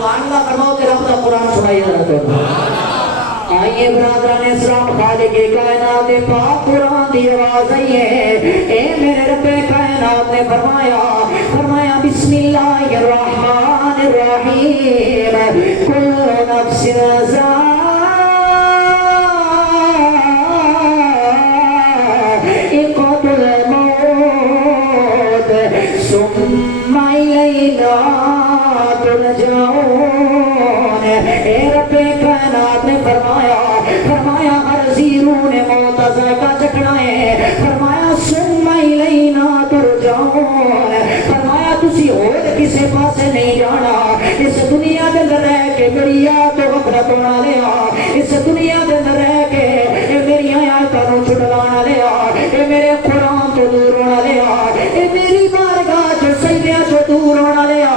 سبحان اللہ فرماؤ تے رب دا قرآن سنائی ذرا آئیے برادران اسلام خالق کائنات پاک قرآن دی آواز آئی ہے اے میرے رب کائنات نے فرمایا بسم اللہ الرحمن الرحیم کل نفس ذائقۃ الموت ثم الینا ترجعون اے رب کائنات نے فرمایا ہر زیروں نے موت کا ذائقہ چکھنا ہے فرمایا ثم الینا ترجعون فرمایا تسی اور کسے پاسے نہیں جانا اس دنیا دے اندر رہ کے میری یاد تو غفلت ہونا لیا اس دنیا دے اندر رہ کے میری آیاتوں نو چھڑلانا لیا میرے قرآن تو دور ہونا لیا میری بارگاہ جو سجدیاں تو دور ہونا لیا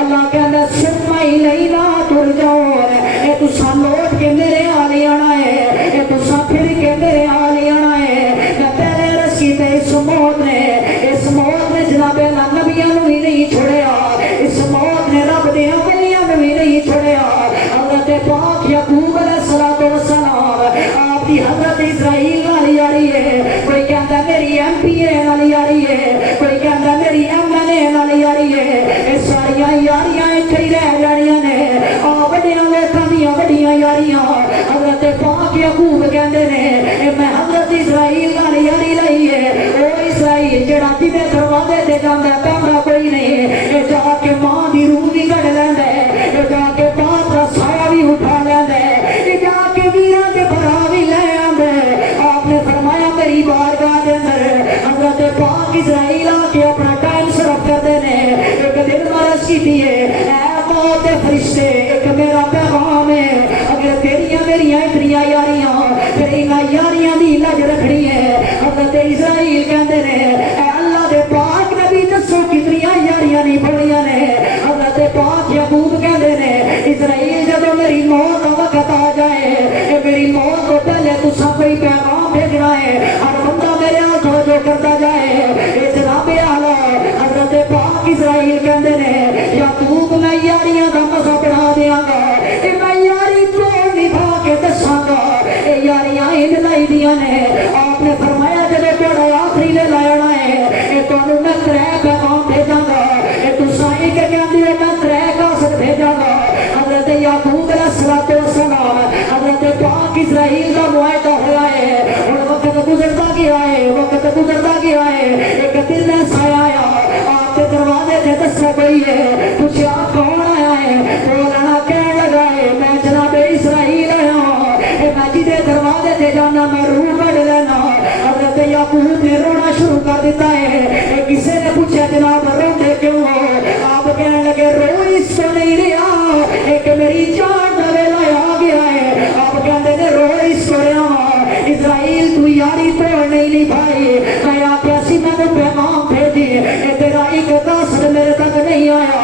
اللہ کہندا ثم الینا ترجعون اے تساں لوٹ کے میرے آلے آنا ہے اے تساں پھر کے میرے آلے آنا ہے میں پہلے رسی تے اس موت نے جناب نبیاں نو ہی نہیں چھوڑیا اس موت نے رب دے اولیاء نو ہی نہیں چھوڑیا حضرت پاک یعقوب علیہ الصلوۃ والسلام آپ دی حضرت اسرائیل نال یاری ہے کوئی کہندا میری ایم پی اے نال یاری ہے کوئی کہندا میری ایم این اے نال یاری ہے اے ساری یاریاں ایتھے ہی رہ جانیاں نے آ وڈیاں لوکاں دیاں وڈیاں یاریاں حضرت پاک یعقوب کہندے نے میں حضرت اسرائیل نال یاری لئی ہے او اسرائیل جڑا جدے دروازے تے جاندا کمرہ کوئی نہیں اے جا کے ماں دی روح بھی کڈ لیندا ہے اے جا کے باپ دا سایہ بھی اٹھا لیندا ہے اے جا کے ویراں دے بھرا بھی لے آندا ہے آپ نے فرمایا میری بارگاہ دے اندر حضرت پاک اسرائیل آ کے اپنا ٹائم صرف کردے نے ایک دل مرض کیتی ہے اے موت دے فرشتے ایک میرا پیغام ہے اگر تیریاں میریاں اتنیاں یاریاں پھر انہاں یاریاں دی لج رکھنی ہے حضرت اسرائیل کہندے نے اے اللہ دے پاک نبی دسو کتنیاں یاریاں نہیں پڑیاں نے حضرت پاک یعقوب کہندے نے اسرائیل جدوں میری موت کا وقت آ جائے اے میری موت تو پہلے تساں کوئی پیغام بھیجنا ہے ہر بندہ میرے ہاں جو کرتا جائے اے جناب اعلیٰ حضرت پاک اسرائیل کہندے نے یعقوب میں یاریاں دا مزہ بنا دیاں گا اے میں یاری تو نبھا کے دساں گا اے یاریاں ان لائی دیاں نے آپ نے فرمایا جب تھوڑا آخری لے لانا ہے اے تانوں میں 3 پیغام بھیجاں گا اے تساں ایک کہندے ہو میں 3 قاصد بھیجاں گا حضرت یعقوب علیہ الصلوۃ والسلام حضرت پاک اسرائیل کا معاہدہ ہوا ہے اور وقت گزرتا گیا ہے ایک دل ایسا آیا آپ کے دروازے سے دسو گئی ہے پوچھا کون آیا ہے بولنا کہنے لگا ہے میں جناب اسرائیل آیا میں جدے دروازے سے جانا میں روح کر لینا حضرت یعقوب نے رونا شروع کر دیتا ہے کسی نے پوچھا جناب روتے کیوں ہو آپ کہنے لگے رو اس کو نہیں رہا ایک میری جان کا ویلا آ گیا ہے آپ کہتے ہیں رو اس کو رہا اسرائیل تو یاری توڑ نہیں بھائی میں آپ ایسی میں نے پیغام بھیجی تیرا ایک قاصد میرے تک نہیں آیا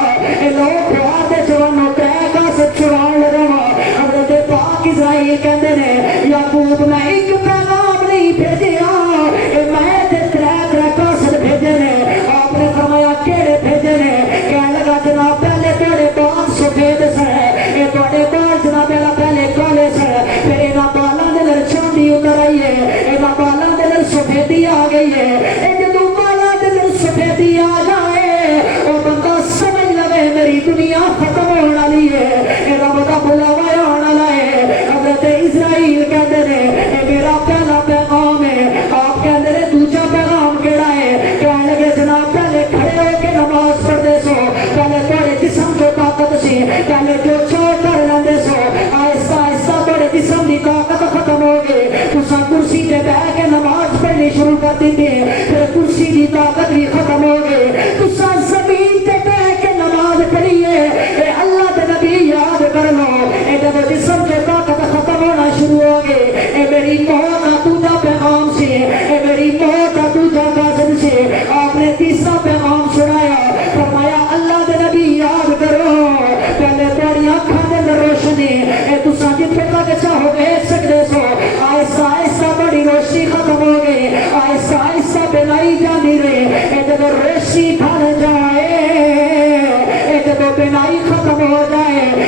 لوگ آتے جوانوں 3 قاصد چھڑان لگا حضرت پاک اسرائیل کہتے ہیں یعقوب میں ایک پیغام نہیں بھیجیا میں 3 قاصد بھیجے نے آپ نے فرمایا کیڑے بھیجے نے کہنے لگا جناب پہلے تیرے 500 بھیج سے تھوڑے بال جناب پہلے کالے سے پھر انہاں بالاں دے لر چاندی اتر آئی ہے انہاں بالاں دے لر سفیدی آ گئی ہے جدوں بالاں دے لر سفیدی آ جائے او بندہ سمجھ لوے میری دنیا ختم ہونے والی ہے رب دا بلاوا آنے والا ہے حضرت اسرائیل کہتے ہیں میرا پہلا پیغام ہے آپ کہتے ہیں دوسرا پیغام کیڑا ہے کہنے لگے جناب پہلے کھڑے ہو کے نماز پڑھتے سو پہلے تھوڑے جسم کو طاقت سی پہلے جو چور کر لیندے سو آہستہ آہستہ تھوڑے جسم کی طاقت ختم ہو گئی تساں کرسی تے بیٹھ کے نماز پڑھنی شروع کر دیتے پھر کرسی کی طاقت بھی ختم ہو گئی تساں زمین تے بیٹھ کے نماز پڑھیے اللہ تے نبی یاد کر لو جب جسم کی طاقت ختم ہونا شروع ہو گئی میری موت کا دوسرا پیغام سے میری موت کا دوسرا قاصد سے آپ نے تیسرا پیغام سنایا فرمایا اللہ تے نبی یاد کرو پہلے تیری آنکھاں دے روشنی تساں جتھے تک چاہو گے سکدے سو آہستہ آہستہ بڑی روشنی ختم ہو گئی آہستہ آہستہ بنائی جاندی رہی جب روشنی ڈھل جائے جب بنائی ختم ہو جائے